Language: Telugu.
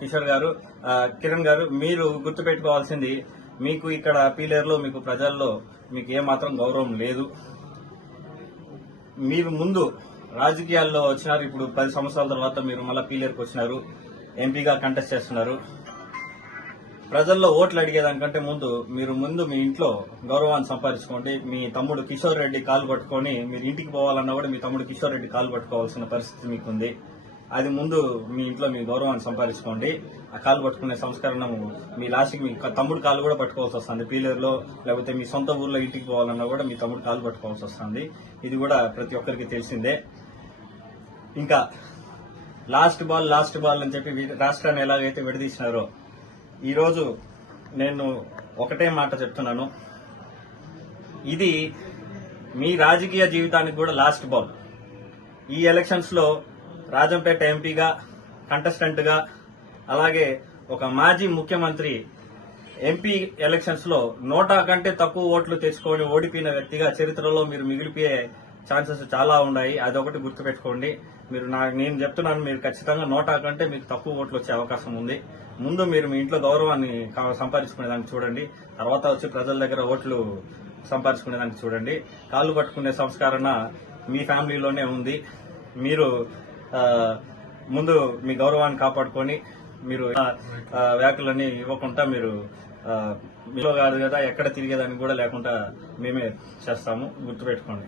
కిషోర్ గారు కిరణ్ గారు మీరు గుర్తుపెట్టుకోవాల్సింది మీకు ఇక్కడ పీలేరులో మీకు ప్రజల్లో మీకు ఏమాత్రం గౌరవం లేదు. మీరు ముందు రాజకీయాల్లో వచ్చినారు ఇప్పుడు పది సంవత్సరాల తర్వాత మీరు మళ్ళీ పీలేరుకు వచ్చినారు ఎంపీగా కంటెస్ట్ చేస్తున్నారు. ప్రజల్లో ఓట్లు అడిగేదానికంటే ముందు మీరు ముందు మీ ఇంట్లో గౌరవాన్ని సంపాదించుకోండి మీ తమ్ముడు కిషోర్ రెడ్డి కాలు పట్టుకొని మీరు ఇంటికి పోవాలన్నా కూడా మీ తమ్ముడు కిషోర్ రెడ్డి కాలు పట్టుకోవాల్సిన పరిస్థితి మీకుంది. అది ముందు మీ ఇంట్లో మీ గౌరవాన్ని సంపాదించుకోండి. ఆ కాలు పట్టుకునే సంస్కరణము మీ లాస్ట్కి మీ తమ్ముడు కాలు కూడా పట్టుకోవాల్సి వస్తుంది. పీలేరులో లేకపోతే మీ సొంత ఊర్లో ఇంటికి పోవాలన్నా కూడా మీ తమ్ముడు కాలు పట్టుకోవాల్సి వస్తుంది. ఇది కూడా ప్రతి ఒక్కరికి తెలిసిందే. ఇంకా లాస్ట్ బాల్ లాస్ట్ బాల్ అని చెప్పి రాష్ట్రాన్ని ఎలాగైతే విడదీసినారో ఈరోజు నేను ఒకటే మాట చెప్తున్నాను. ఇది మీ రాజకీయ జీవితానికి కూడా లాస్ట్ బాల్. ఈ ఎలక్షన్స్లో రాజంపేట ఎంపీగా కంటెస్టెంట్గా అలాగే ఒక మాజీ ముఖ్యమంత్రి ఎంపీ ఎలక్షన్స్లో నోటా కంటే తక్కువ ఓట్లు తెచ్చుకొని ఓడిపోయిన వ్యక్తిగా చరిత్రలో మీరు మిగిలిపోయే ఛాన్సెస్ చాలా ఉన్నాయి. అదొకటి గుర్తుపెట్టుకోండి. మీరు నా నేను చెప్తున్నాను మీరు ఖచ్చితంగా నోటా కంటే మీకు తక్కువ ఓట్లు వచ్చే అవకాశం ఉంది. ముందు మీరు మీ ఇంట్లో గౌరవాన్ని సంపాదించుకునేదానికి చూడండి. తర్వాత వచ్చి ప్రజల దగ్గర ఓట్లు సంపాదించుకునేదానికి చూడండి. కాళ్ళు పట్టుకునే సంస్కరణ మీ ఫ్యామిలీలోనే ఉంది. మీరు ముందు మీ గౌరవాన్ని కాపాడుకొని మీరు వ్యాఖ్యలన్నీ ఇవ్వకుండా మీరు మీలో కాదు కదా ఎక్కడ తిరిగేదానికి కూడా లేకుండా మేమే చేస్తాము. గుర్తుపెట్టుకోండి.